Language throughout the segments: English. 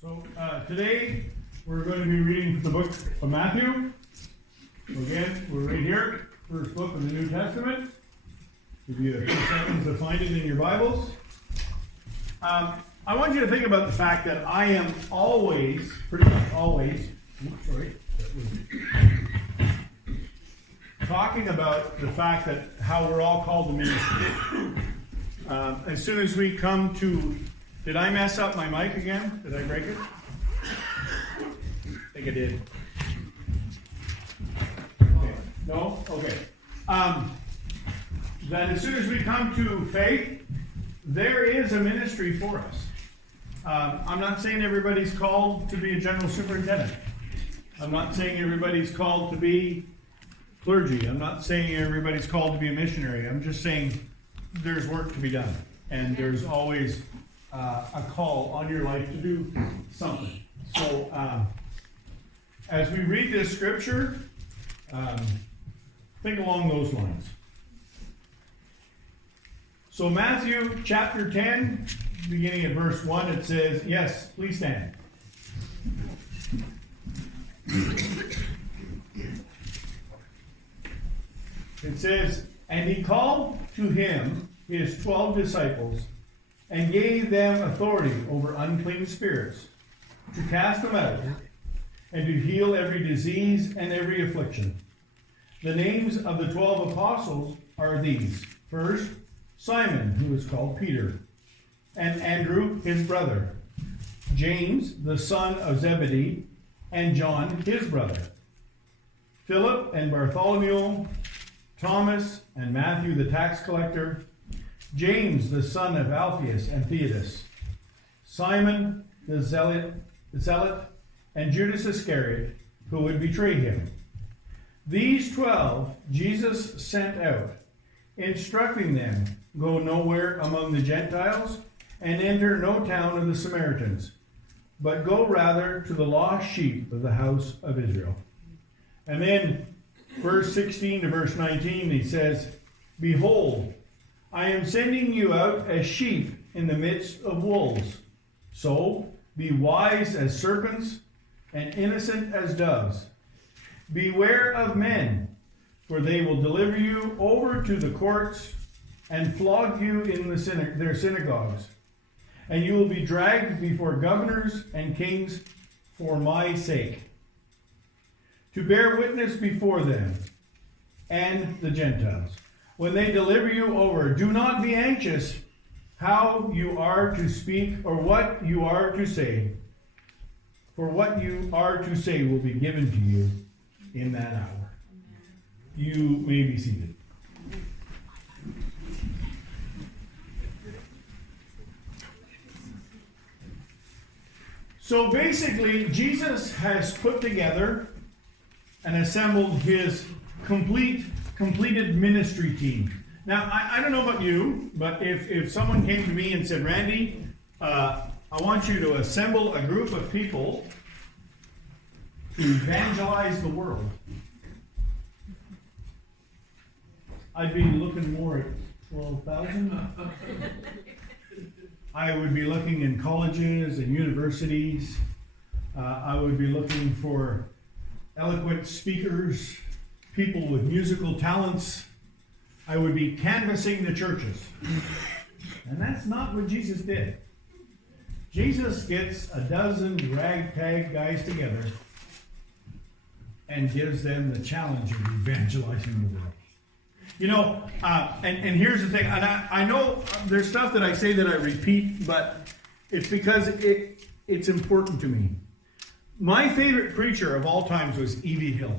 So today we're going to be reading the book of Matthew. So again, we're right here, first book of the New Testament. Give you a few seconds to find it in your Bibles. I want you to think about the fact that I am always, pretty much always, talking about the fact that how we're all called to ministry. As soon as we come to, did I mess up my mic again? Did I break it? I think I did. Okay. No? Okay. That as soon as we come to faith, there is a ministry for us. I'm not saying everybody's called to be a general superintendent. I'm not saying everybody's called to be clergy. I'm not saying everybody's called to be a missionary. I'm just saying there's work to be done. And there's always a call on your life to do something. So as we read this scripture, think along those lines. So Matthew chapter 10, beginning at verse 1, it says, yes, please stand. It says, and he called to him his 12 disciples and gave them authority over unclean spirits to cast them out and to heal every disease and every affliction. The names of the 12 apostles are these. First, Simon, who is called Peter, and Andrew, his brother, James, the son of Zebedee, and John, his brother, Philip and Bartholomew, Thomas and Matthew, the tax collector, James, the son of Alphaeus and Thaddaeus, Simon, the Zealot, and Judas Iscariot, who would betray him. These 12 Jesus sent out, instructing them, go nowhere among the Gentiles, and enter no town of the Samaritans, but go rather to the lost sheep of the house of Israel. And then, verse 16 to verse 19, he says, behold, I am sending you out as sheep in the midst of wolves. So be wise as serpents and innocent as doves. Beware of men, for they will deliver you over to the courts and flog you in their synagogues. And you will be dragged before governors and kings for my sake, to bear witness before them and the Gentiles. When they deliver you over, do not be anxious how you are to speak or what you are to say, for what you are to say will be given to you in that hour. You may be seated. So basically, Jesus has put together and assembled his completed ministry team. Now, I don't know about you, but if someone came to me and said, Randy, I want you to assemble a group of people to evangelize the world, I'd be looking more at 12,000. I would be looking in colleges and universities. I would be looking for eloquent speakers, people with musical talents. I would be canvassing the churches. And that's not what Jesus did. Jesus gets a dozen ragtag guys together and gives them the challenge of evangelizing the world. You know, and here's the thing, and I know there's stuff that I say that I repeat, but it's because it's important to me. My favorite preacher of all times was E.V. Hill.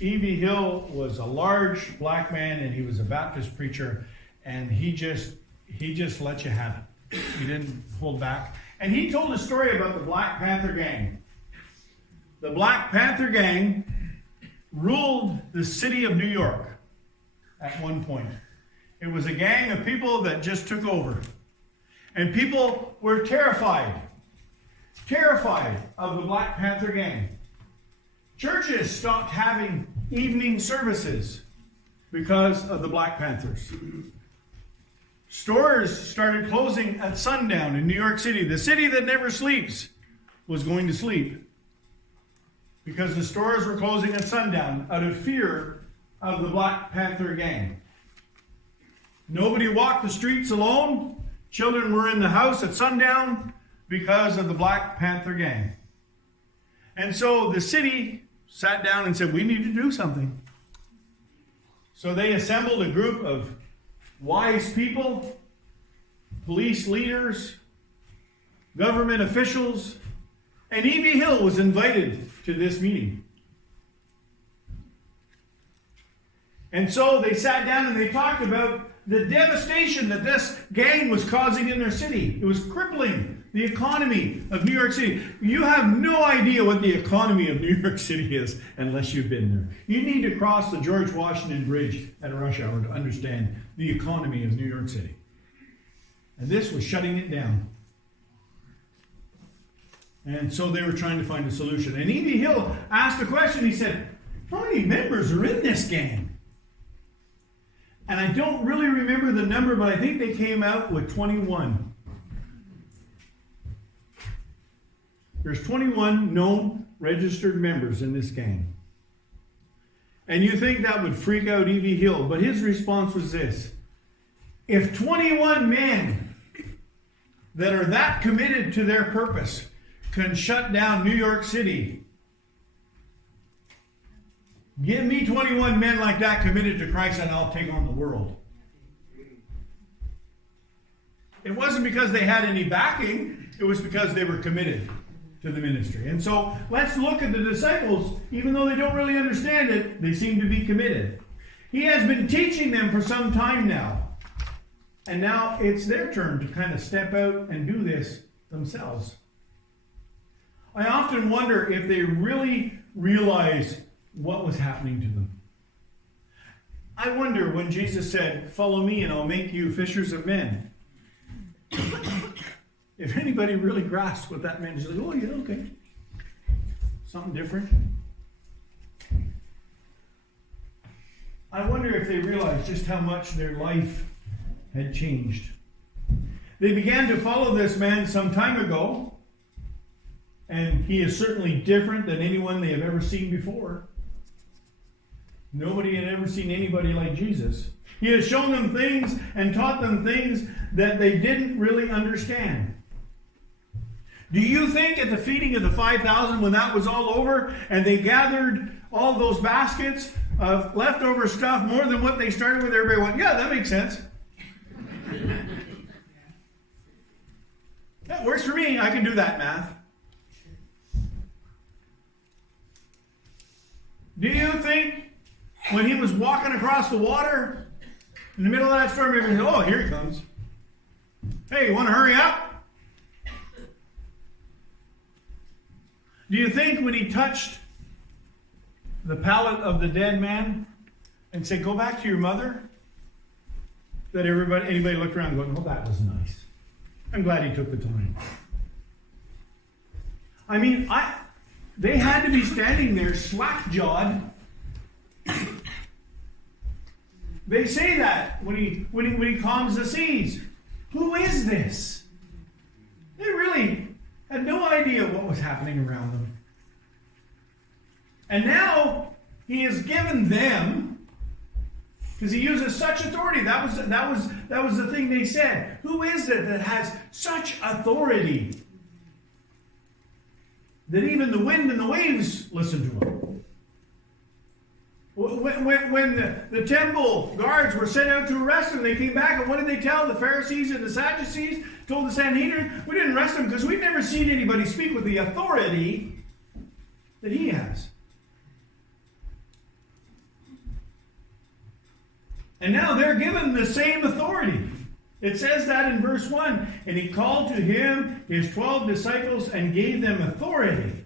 E.V. Hill was a large black man, and he was a Baptist preacher, and he just let you have it. He didn't hold back. And he told a story about the Black Panther gang. The Black Panther gang ruled the city of New York at one point. It was a gang of people that just took over. And people were terrified of the Black Panther gang. Churches stopped having evening services because of the Black Panthers. Stores started closing at sundown in New York City. The city that never sleeps was going to sleep because the stores were closing at sundown out of fear of the Black Panther gang. Nobody walked the streets alone. Children were in the house at sundown because of the Black Panther gang. And so the city sat down and said, we need to do something. So they assembled a group of wise people, police leaders, government officials, and E.V. Hill was invited to this meeting. And so they sat down and they talked about the devastation that this gang was causing in their city. It was crippling the economy of New York City. You have no idea what the economy of New York City is unless you've been there. You need to cross the George Washington Bridge at rush hour to understand the economy of New York City. And this was shutting it down. And so they were trying to find a solution. And E.V. Hill asked a question. He said, how many members are in this gang? And I don't really remember the number, but I think they came out with 21. There's 21 known registered members in this gang. And you think that would freak out E.V. Hill, but his response was this. If 21 men that are that committed to their purpose can shut down New York City, give me 21 men like that committed to Christ and I'll take on the world. It wasn't because they had any backing, it was because they were committed to the ministry. And so let's look at the disciples. Even though they don't really understand it, they seem to be committed. He has been teaching them for some time now. And now it's their turn to kind of step out and do this themselves. I often wonder if they really realize what was happening to them. I wonder when Jesus said, follow me and I'll make you fishers of men. If anybody really grasped what that meant, just like, oh yeah, okay. Something different. I wonder if they realized just how much their life had changed. They began to follow this man some time ago, and he is certainly different than anyone they have ever seen before. Nobody had ever seen anybody like Jesus. He has shown them things and taught them things that they didn't really understand. Do you think at the feeding of the 5,000, when that was all over, and they gathered all those baskets of leftover stuff, more than what they started with, everybody went, yeah, that makes sense. That works for me. I can do that math. Do you think when he was walking across the water, in the middle of that storm, everybody said, oh, here he comes. Hey, you want to hurry up? Do you think when he touched the pallet of the dead man and said, go back to your mother, that anybody looked around going, oh, that was nice. I'm glad he took the time. I mean, they had to be standing there slack-jawed. They say that when he calms the seas. Who is this? They really had no idea what was happening around them. And now he has given them, because he uses such authority. That was the thing they said. Who is it that has such authority that even the wind and the waves listen to him? When the temple guards were sent out to arrest him, they came back, and what did they tell the Pharisees and the Sadducees? Told the Sanhedrin, we didn't arrest him because we've never seen anybody speak with the authority that he has. And now they're given the same authority. It says that in verse 1, and he called to him his 12 disciples and gave them authority.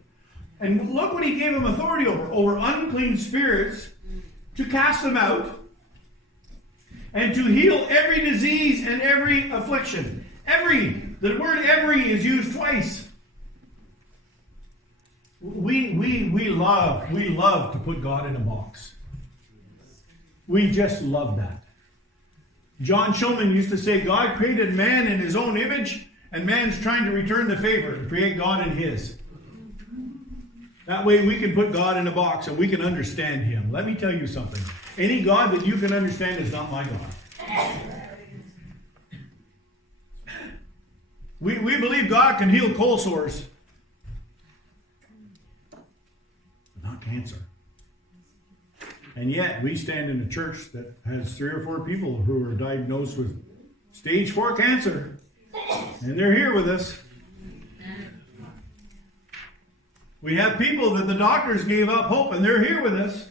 And look what he gave them authority over unclean spirits, to cast them out, and to heal every disease and every affliction. The word every is used twice. We love to put God in a box. We just love that. John Schulman used to say, God created man in his own image, and man's trying to return the favor and create God in his. That way we can put God in a box and we can understand him. Let me tell you something. Any God that you can understand is not my God. We believe God can heal cold sores, but not cancer. And yet we stand in a church that has 3 or 4 people who are diagnosed with stage 4 cancer. And they're here with us. We have people that the doctors gave up hope, and they're here with us.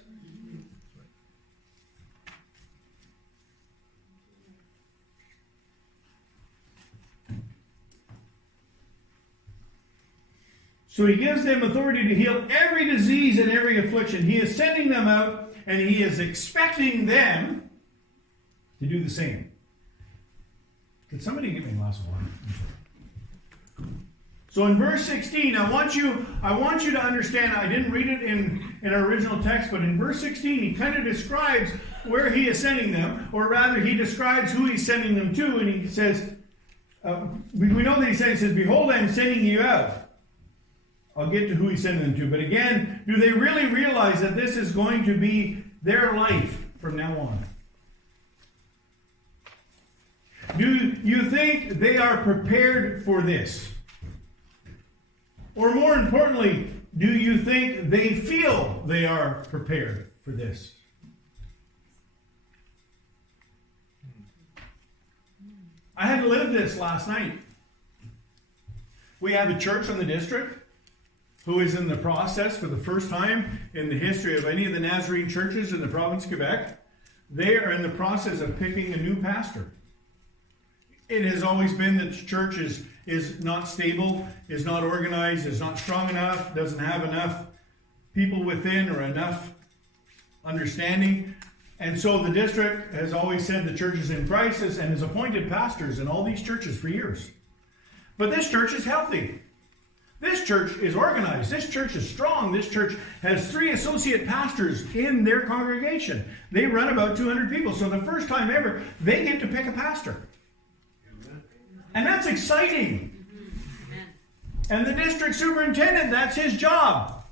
So he gives them authority to heal every disease and every affliction. He is sending them out, and he is expecting them to do the same. Could somebody give me a glass of water? So in verse 16, I want you to understand, I didn't read it in our original text, but in verse 16, he kind of describes where he is sending them, or rather, he describes who he's sending them to, and he says, we know that he says, behold, I am sending you out. I'll get to who he's sending them to. But again, do they really realize that this is going to be their life from now on? Do you think they are prepared for this? Or more importantly, do you think they feel they are prepared for this? I had to live this last night. We have a church in the district who is in the process for the first time in the history of any of the Nazarene churches in the province of Quebec. They are in the process of picking a new pastor. It has always been that the church is not stable, is not organized, is not strong enough, doesn't have enough people within or enough understanding. And so the district has always said the church is in crisis and has appointed pastors in all these churches for years. But this church is healthy. This church is organized. This church is strong. This church has 3 associate pastors in their congregation. They run about 200 people. So the first time ever, they get to pick a pastor. And that's exciting. And the district superintendent, that's his job,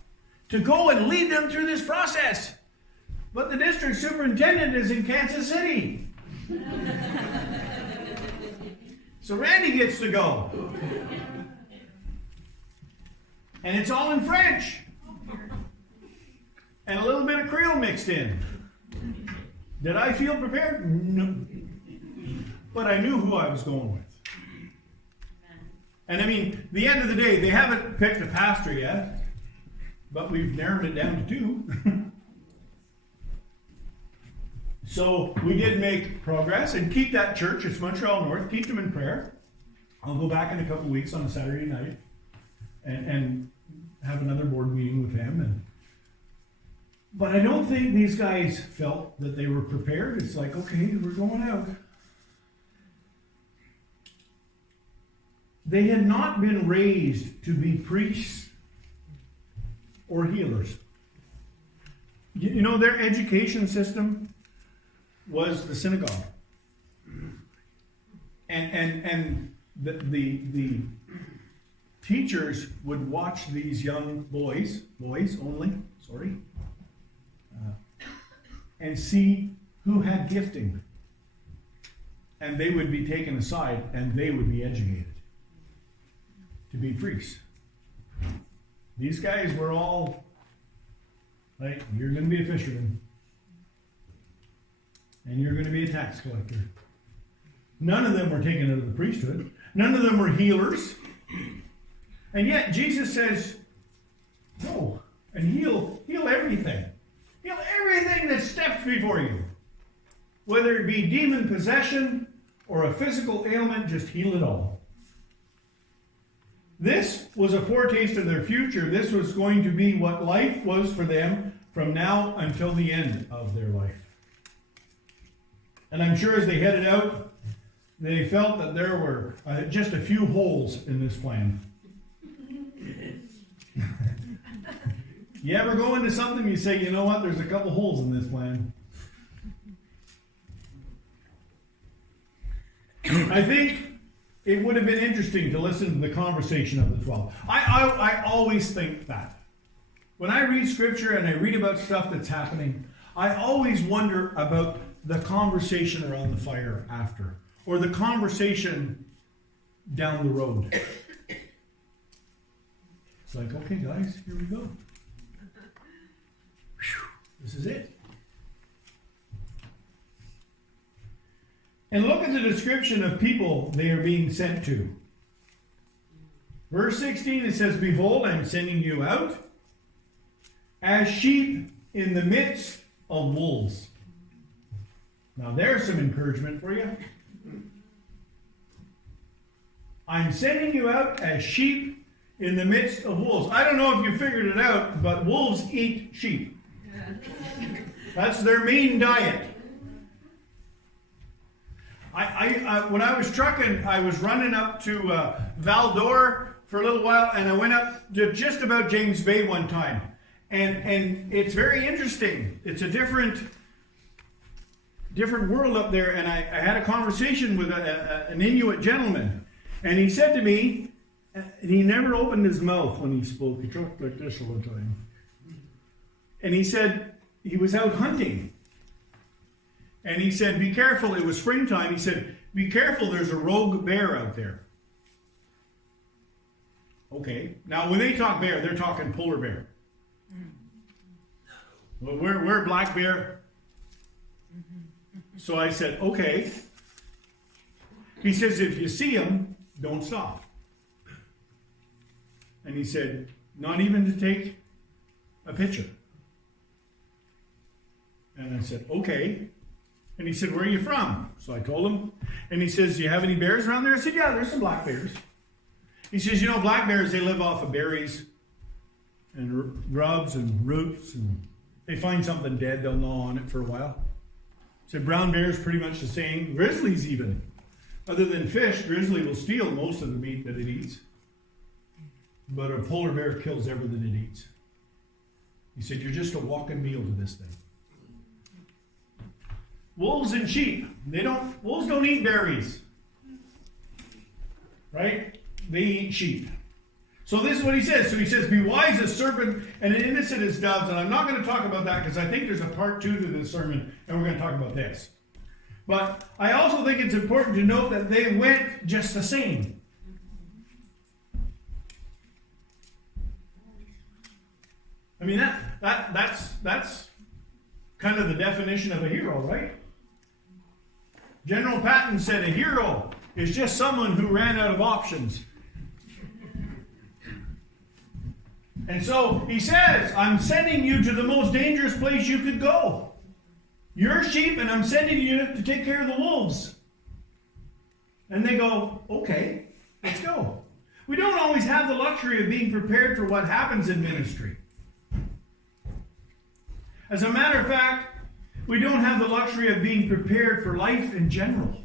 to go and lead them through this process. But the district superintendent is in Kansas City. So Randy gets to go. And it's all in French. And a little bit of Creole mixed in. Did I feel prepared? No. But I knew who I was going with. And I mean, the end of the day, they haven't picked a pastor yet, but we've narrowed it down to 2. So we did make progress, and keep that church, it's Montreal North, keep them in prayer. I'll go back in a couple of weeks on a Saturday night and have another board meeting with him. But I don't think these guys felt that they were prepared. It's like, okay, we're going out. They had not been raised to be priests or healers. You know, their education system was the synagogue. And the teachers would watch these young boys only, and see who had gifting. And they would be taken aside and they would be educated to be priests. These guys were all like, you're going to be a fisherman. And you're going to be a tax collector. None of them were taken out of the priesthood. None of them were healers. And yet Jesus says, go and heal everything. Heal everything that steps before you. Whether it be demon possession or a physical ailment, just heal it all. This was a foretaste of their future. This was going to be what life was for them from now until the end of their life. And I'm sure as they headed out, they felt that there were just a few holes in this plan. You ever go into something, you say, you know what, there's a couple holes in this plan. I think it would have been interesting to listen to the conversation of the 12. I always think that. When I read Scripture and I read about stuff that's happening, I always wonder about the conversation around the fire after, or the conversation down the road. It's like, okay, guys, here we go. Whew, this is it. And look at the description of people they are being sent to. Verse 16, it says, "Behold, I am sending you out as sheep in the midst of wolves." Now there's some encouragement for you. I'm sending you out as sheep in the midst of wolves. I don't know if you figured it out, but wolves eat sheep. That's their main diet. When I was trucking, I was running up to Val d'Or for a little while, and I went up to just about James Bay one time. And it's very interesting. It's a different world up there. And I had a conversation with an Inuit gentleman. And he said to me, and he never opened his mouth when he spoke. He talked like this all the time. And he said he was out hunting. And he said, be careful. It was springtime. He said, be careful. There's a rogue bear out there. Okay. Now, when they talk bear, they're talking polar bear. Well, we're black bear. So I said, okay. He says, if you see him, don't stop. And he said, not even to take a picture. And I said, okay. And he said, where are you from? So I told him. And he says, do you have any bears around there? I said, yeah, there's some black bears. He says, you know, black bears, they live off of berries and grubs and roots. And they find something dead, they'll gnaw on it for a while. He said, brown bear's pretty much the same. Grizzlies even. Other than fish, grizzly will steal most of the meat that it eats. But a polar bear kills everything it eats. He said, you're just a walking meal to this thing. Wolves and sheep, wolves don't eat berries. Right? They eat sheep. So this is what he says. So he says, be wise as serpent and innocent as doves. And I'm not going to talk about that because I think there's a part 2 to this sermon, and we're going to talk about this. But I also think it's important to note that they went just the same. I mean, that's kind of the definition of a hero, right? General Patton said a hero is just someone who ran out of options. And so he says, I'm sending you to the most dangerous place you could go. You're sheep, and I'm sending you to take care of the wolves. And they go, okay, let's go. We don't always have the luxury of being prepared for what happens in ministry. As a matter of fact, we don't have the luxury of being prepared for life in general.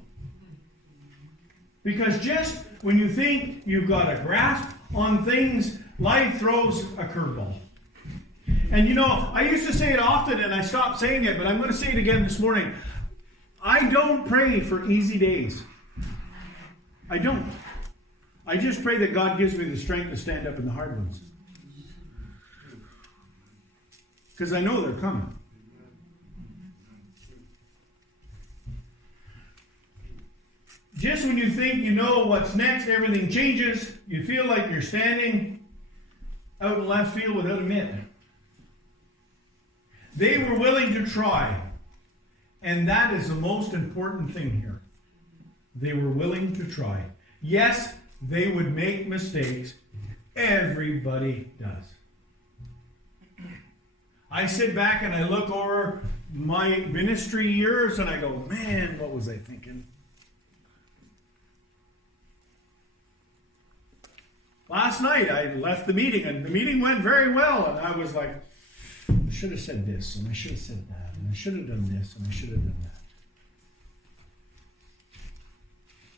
Because just when you think you've got a grasp on things, life throws a curveball. And you know, I used to say it often and I stopped saying it, but I'm going to say it again this morning. I don't pray for easy days. I don't. I just pray that God gives me the strength to stand up in the hard ones. Because I know they're coming. Just when you think you know what's next, everything changes. You feel like you're standing out in left field without a mitt. They were willing to try. And that is the most important thing here. They were willing to try. Yes, they would make mistakes. Everybody does. I sit back and I look over my ministry years and I go, man, what was I thinking? Last night I left the meeting and the meeting went very well and I was like, I should have said this and I should have said that and I should have done this and I should have done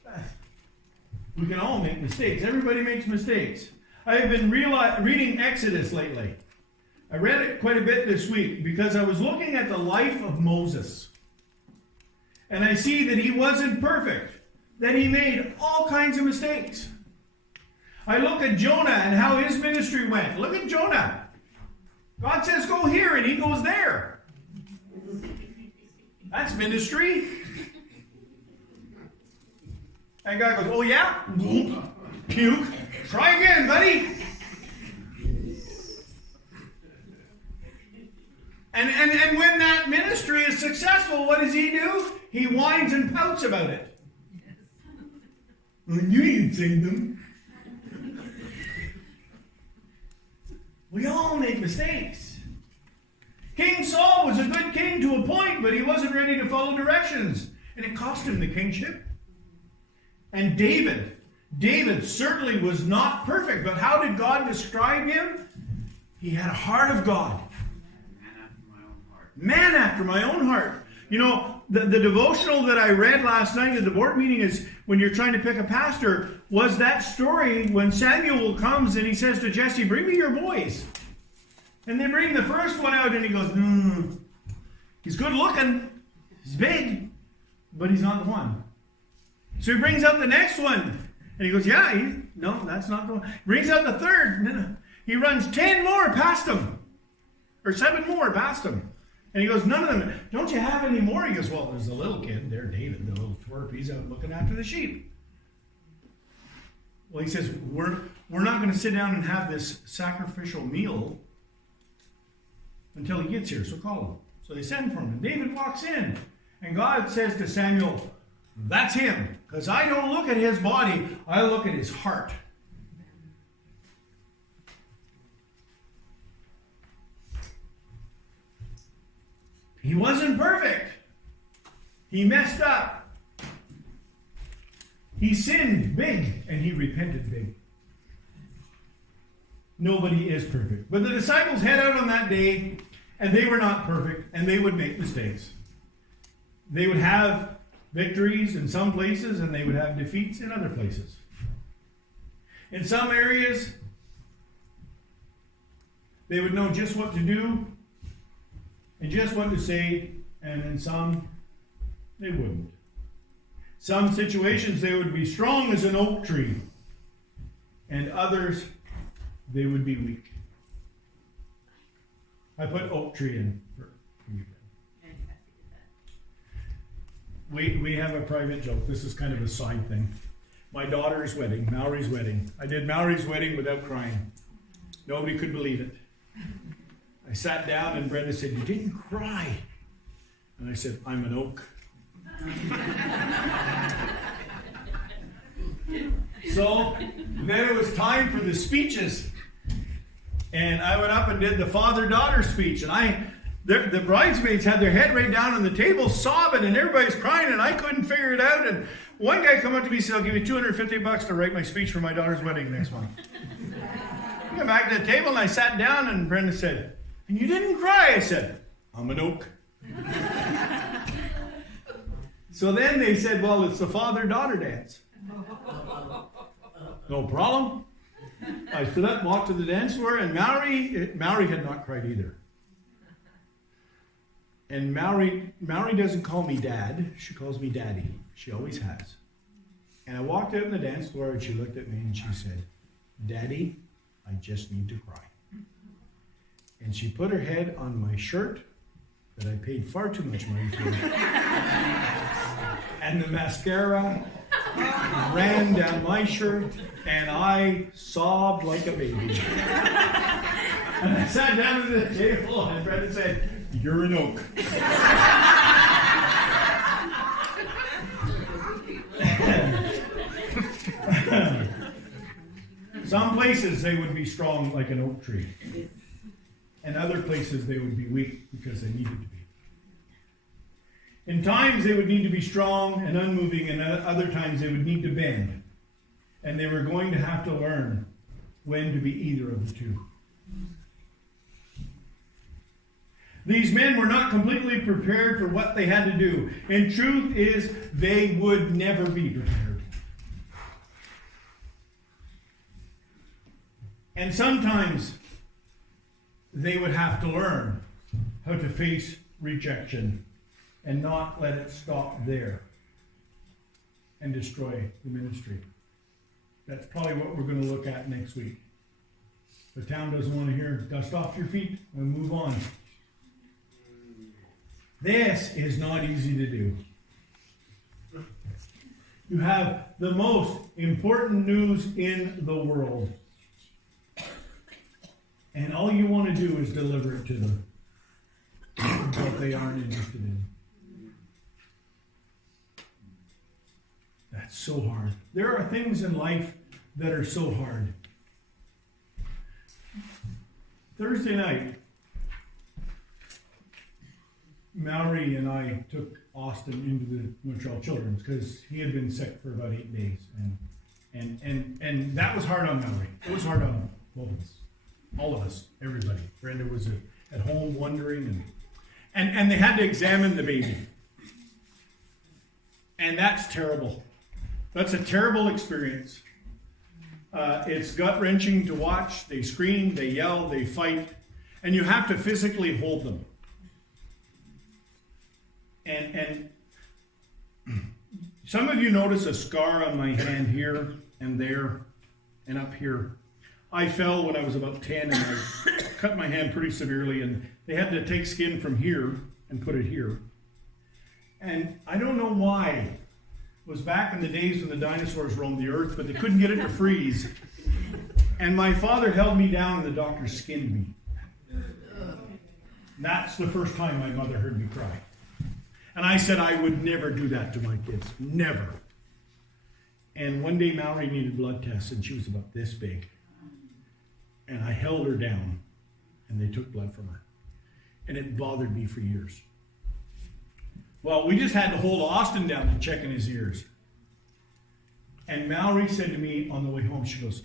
that. We can all make mistakes. Everybody makes mistakes. I have been reading Exodus lately. I read it quite a bit this week because I was looking at the life of Moses. And I see that he wasn't perfect. that he made all kinds of mistakes. I look at Jonah and how his ministry went. Look at Jonah. God says, go here, and he goes there. That's ministry. And God goes, oh yeah? Puke. Try again, buddy. And when that ministry is successful, what does he do? He whines and pouts about it. I knew you'd save them. We all make mistakes. King Saul was a good king to a point, but he wasn't ready to follow directions. And it cost him the kingship. And David certainly was not perfect, but how did God describe him? He had a heart of God. Man after my own heart. You know, the devotional that I read last night at the board meeting is when you're trying to pick a pastor, was that story when Samuel comes and he says to Jesse, bring me your boys. And they bring the first one out and he goes, he's good looking, he's big, but he's not the one. So he brings out the next one and he goes, no, that's not the one. He brings out the third. No. He runs 10 more past him, or 7 more past him. And he goes, none of them. Don't you have any more? He goes, well, there's the little kid there, David, the little twerp. He's out looking after the sheep. Well, he says, we're not going to sit down and have this sacrificial meal until he gets here, so call him. So they send for him. And David walks in. And God says to Samuel, that's him. Because I don't look at his body, I look at his heart. He wasn't perfect. He messed up. He sinned big and he repented big. Nobody is perfect. But the disciples head out on that day and they were not perfect and they would make mistakes. They would have victories in some places and they would have defeats in other places. In some areas, they would know just what to do and just what to say, and in some, they wouldn't. Some situations, they would be strong as an oak tree, and others, they would be weak. I put oak tree in for you. We have a private joke. This is kind of a side thing. My daughter's wedding, Mallory's wedding. I did Mallory's wedding without crying. Nobody could believe it. I sat down and Brenda said, you didn't cry. And I said, I'm an oak. So then it was time for the speeches. And I went up and did the father-daughter speech. And the bridesmaids had their head right down on the table sobbing and everybody's crying and I couldn't figure it out. And one guy come up to me and said, I'll give you $250 to write my speech for my daughter's wedding next month. I got back to the table and I sat down and Brenda said, and you didn't cry. I said, I'm an oak. So then they said, well, it's the father-daughter dance. No problem. I stood up, walked to the dance floor, and Mallory had not cried either. And Mallory doesn't call me Dad. She calls me Daddy. She always has. And I walked out on the dance floor, and she looked at me, and she said, Daddy, I just need to cry. And she put her head on my shirt that I paid far too much money for. And the mascara ran down my shirt, and I sobbed like a baby. And I sat down at the table, and Brenda said, you're an oak. Some places they would be strong like an oak tree. And other places they would be weak because they needed to be. In times they would need to be strong and unmoving, and other times they would need to bend. And they were going to have to learn when to be either of the two. These men were not completely prepared for what they had to do. And truth is, they would never be prepared. And sometimes they would have to learn how to face rejection and not let it stop there. and destroy the ministry. That's probably what we're going to look at next week. The town doesn't want to hear, dust off your feet and move on. This is not easy to do. You have the most important news in the world. And all you want to do is deliver it to them. What they aren't interested in. That's so hard. There are things in life that are so hard. Thursday night, Mallory and I took Austin into the Montreal Children's because he had been sick for about 8 days. And that was hard on Mallory. It was hard on both of us. All of us. Everybody. Brenda was at home wondering. And they had to examine the baby. And that's terrible. That's a terrible experience. It's gut-wrenching to watch. They scream, they yell, they fight. And you have to physically hold them. And some of you notice a scar on my hand here and there and up here. I fell when I was about 10 and I cut my hand pretty severely, and they had to take skin from here and put it here. And I don't know why. It was back in the days when the dinosaurs roamed the earth, but they couldn't get it to freeze. And my father held me down and the doctor skinned me. That's the first time my mother heard me cry. And I said I would never do that to my kids. Never. And one day Mallory needed blood tests and she was about this big. And I held her down and they took blood from her. And it bothered me for years. Well, we just had to hold Austin down to check in his ears. And Mallory said to me on the way home, she goes,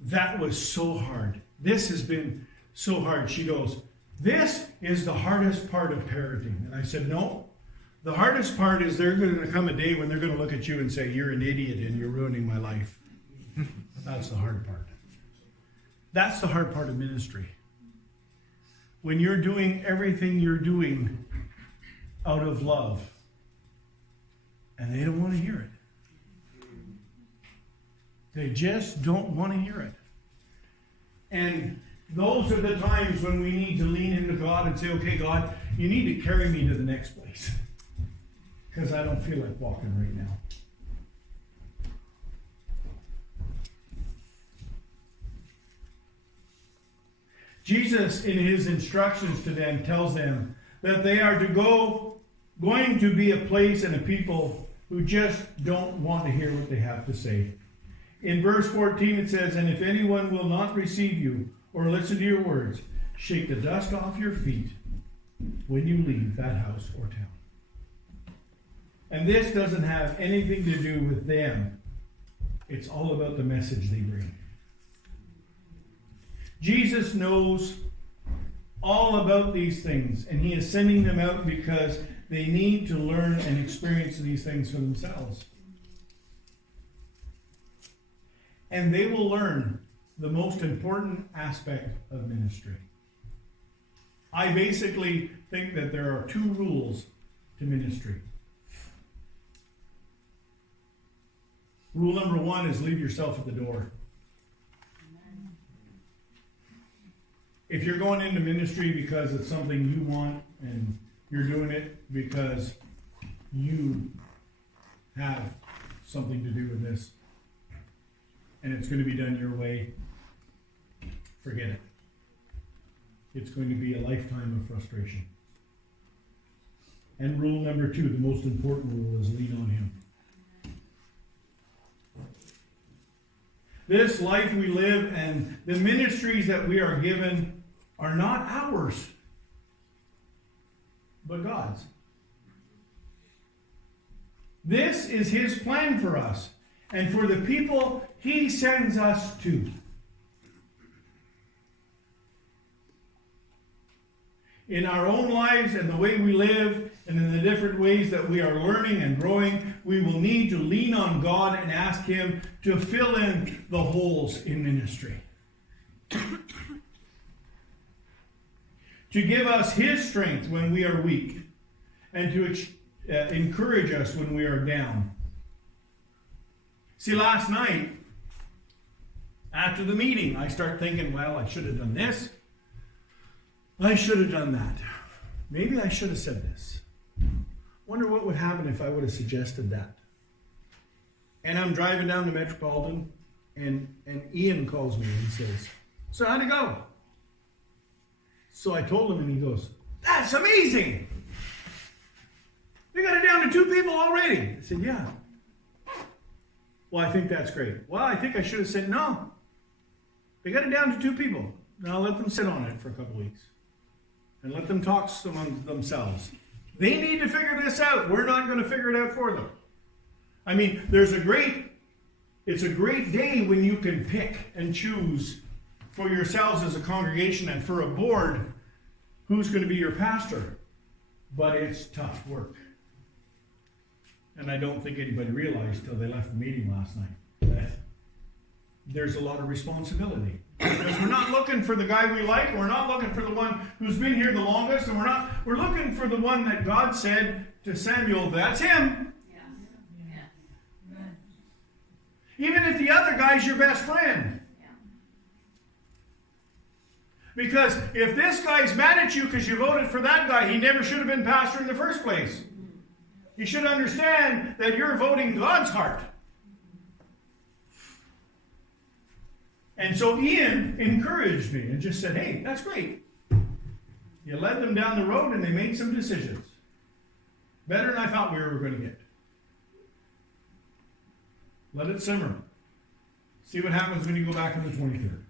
that was so hard. This has been so hard. She goes, this is the hardest part of parenting. And I said, no. The hardest part is there's going to come a day when they're going to look at you and say, you're an idiot and you're ruining my life. That's the hard part. That's the hard part of ministry. When you're doing everything you're doing out of love, and they don't want to hear it. They just don't want to hear it. And those are the times when we need to lean into God and say, okay, God, you need to carry me to the next place. Because I don't feel like walking right now. Jesus, in his instructions to them, tells them that they are going to be a place and a people who just don't want to hear what they have to say. In verse 14 it says, and if anyone will not receive you or listen to your words, shake the dust off your feet when you leave that house or town. And this doesn't have anything to do with them. It's all about the message they bring. Jesus knows all about these things, and he is sending them out because they need to learn and experience these things for themselves. And they will learn the most important aspect of ministry. I basically think that there are 2 rules to ministry. Rule number 1 is leave yourself at the door. If you're going into ministry because it's something you want and you're doing it because you have something to do with this and it's going to be done your way, forget it. It's going to be a lifetime of frustration. And rule number 2, the most important rule, is lean on him. This life we live and the ministries that we are given are not ours, but God's. This is his plan for us and for the people he sends us to. In our own lives and the way we live and in the different ways that we are learning and growing, we will need to lean on God and ask him to fill in the holes in ministry. To give us his strength when we are weak, and to encourage us when we are down. See, last night, after the meeting, I start thinking, well, I should have done this. I should have done that. Maybe I should have said this. Wonder what would happen if I would have suggested that. And I'm driving down to Metropolitan, and Ian calls me and says, so how'd it go? So I told him, and he goes, that's amazing! They got it down to 2 people already. I said, yeah. Well, I think that's great. Well, I think I should have said no. They got it down to 2 people. Now let them sit on it for a couple weeks. And let them talk among themselves. They need to figure this out. We're not going to figure it out for them. I mean, it's a great day when you can pick and choose for yourselves as a congregation and for a board who's going to be your pastor. But it's tough work. And I don't think anybody realized till they left the meeting last night that there's a lot of responsibility. Because we're not looking for the guy we like, we're not looking for the one who's been here the longest, and we're looking for the one that God said to Samuel, that's him. Yes. Even if the other guy's your best friend. Because if this guy's mad at you because you voted for that guy, he never should have been pastor in the first place. You should understand that you're voting God's heart. And so Ian encouraged me and just said, hey, that's great. You led them down the road and they made some decisions. Better than I thought we were going to get. Let it simmer. See what happens when you go back on the 23rd.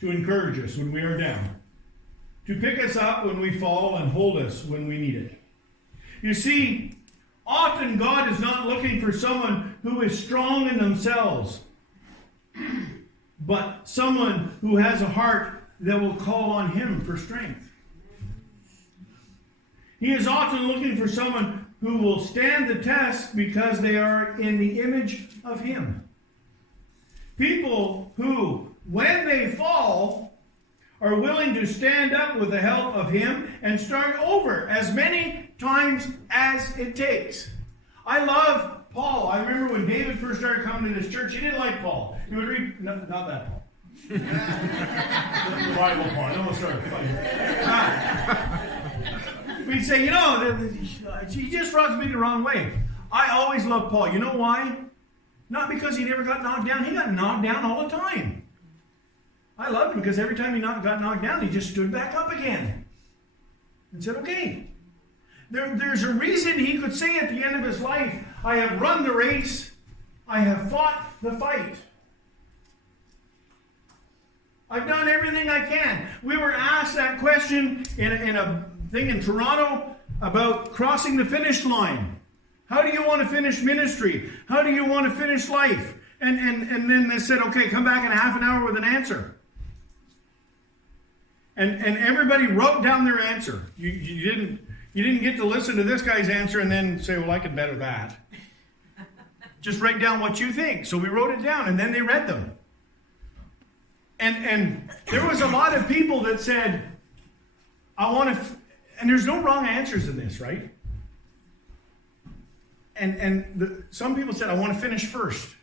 To encourage us when we are down. To pick us up when we fall and hold us when we need it. You see, often God is not looking for someone who is strong in themselves, but someone who has a heart that will call on Him for strength. He is often looking for someone who will stand the test because they are in the image of Him. People who, when they fall, are willing to stand up with the help of Him and start over as many times as it takes. I love Paul. I remember when David first started coming to this church, he didn't like Paul. He would read, no, not that Paul. The rival Paul. I don't start fighting. We'd say, he just rubs me the wrong way. I always loved Paul. You know why? Not because he never got knocked down. He got knocked down all the time. I loved him because every time he got knocked down, he just stood back up again and said, okay. There's a reason he could say at the end of his life, I have run the race, I have fought the fight. I've done everything I can. We were asked that question in a thing in Toronto about crossing the finish line. How do you want to finish ministry? How do you want to finish life? And then they said, okay, come back in a half an hour with an answer. And everybody wrote down their answer. You didn't get to listen to this guy's answer and then say, well, I could better that. Just write down what you think. So we wrote it down, and then they read them. And there was a lot of people that said, I want to... And there's no wrong answers in this, right? Some people said, I want to finish first.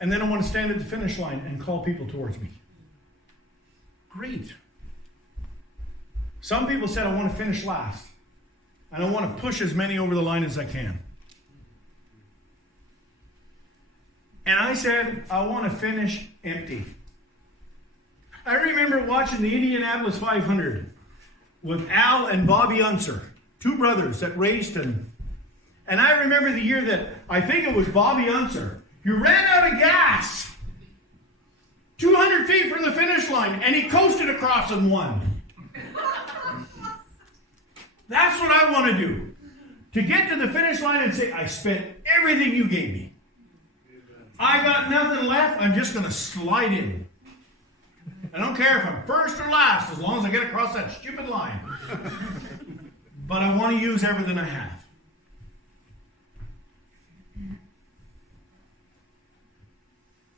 And then I want to stand at the finish line and call people towards me. Great. Some people said, I want to finish last. And I want to push as many over the line as I can. And I said, I want to finish empty. I remember watching the Indianapolis 500 with Al and Bobby Unser, 2 brothers that raced him. And I remember the year that, I think it was Bobby Unser, he ran out of gas 200 feet from the finish line, and he coasted across and won. That's what I want to do. To get to the finish line and say, I spent everything you gave me. I got nothing left, I'm just going to slide in. I don't care if I'm first or last, as long as I get across that stupid line. But I want to use everything I have.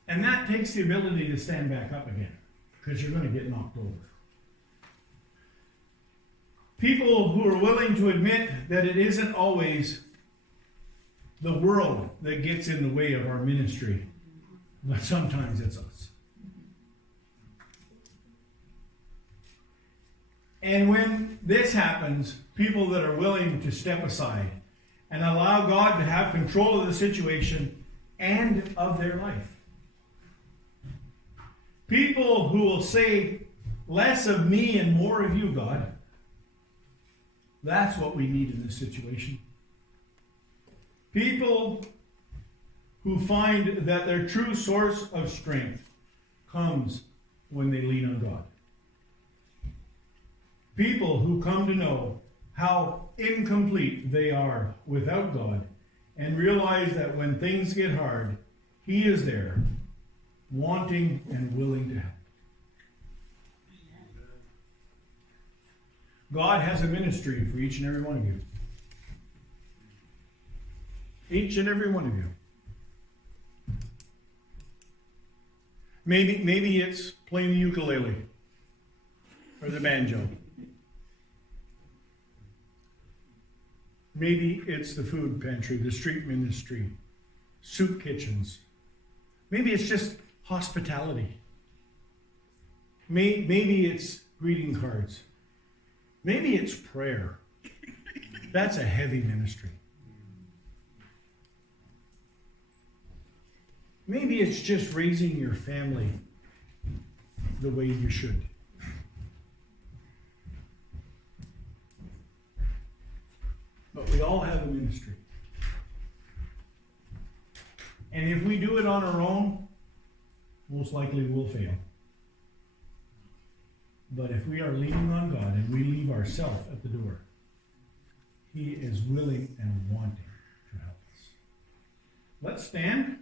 And that takes the ability to stand back up again, because you're going to get knocked over. People who are willing to admit that it isn't always the world that gets in the way of our ministry, but sometimes it's us. And when this happens, people that are willing to step aside and allow God to have control of the situation and of their life. People who will say, less of me and more of you, God. That's what we need in this situation. People who find that their true source of strength comes when they lean on God. People who come to know how incomplete they are without God and realize that when things get hard, He is there, wanting and willing to help. God has a ministry for each and every one of you. Each and every one of you. Maybe it's playing the ukulele or the banjo. Maybe it's the food pantry, the street ministry, soup kitchens. Maybe it's just hospitality. Maybe it's greeting cards. Maybe it's prayer. That's a heavy ministry. Maybe it's just raising your family the way you should. But we all have a ministry. And if we do it on our own, most likely we'll fail. But if we are leaning on God and we leave ourselves at the door, He is willing and wanting to help us. Let's stand.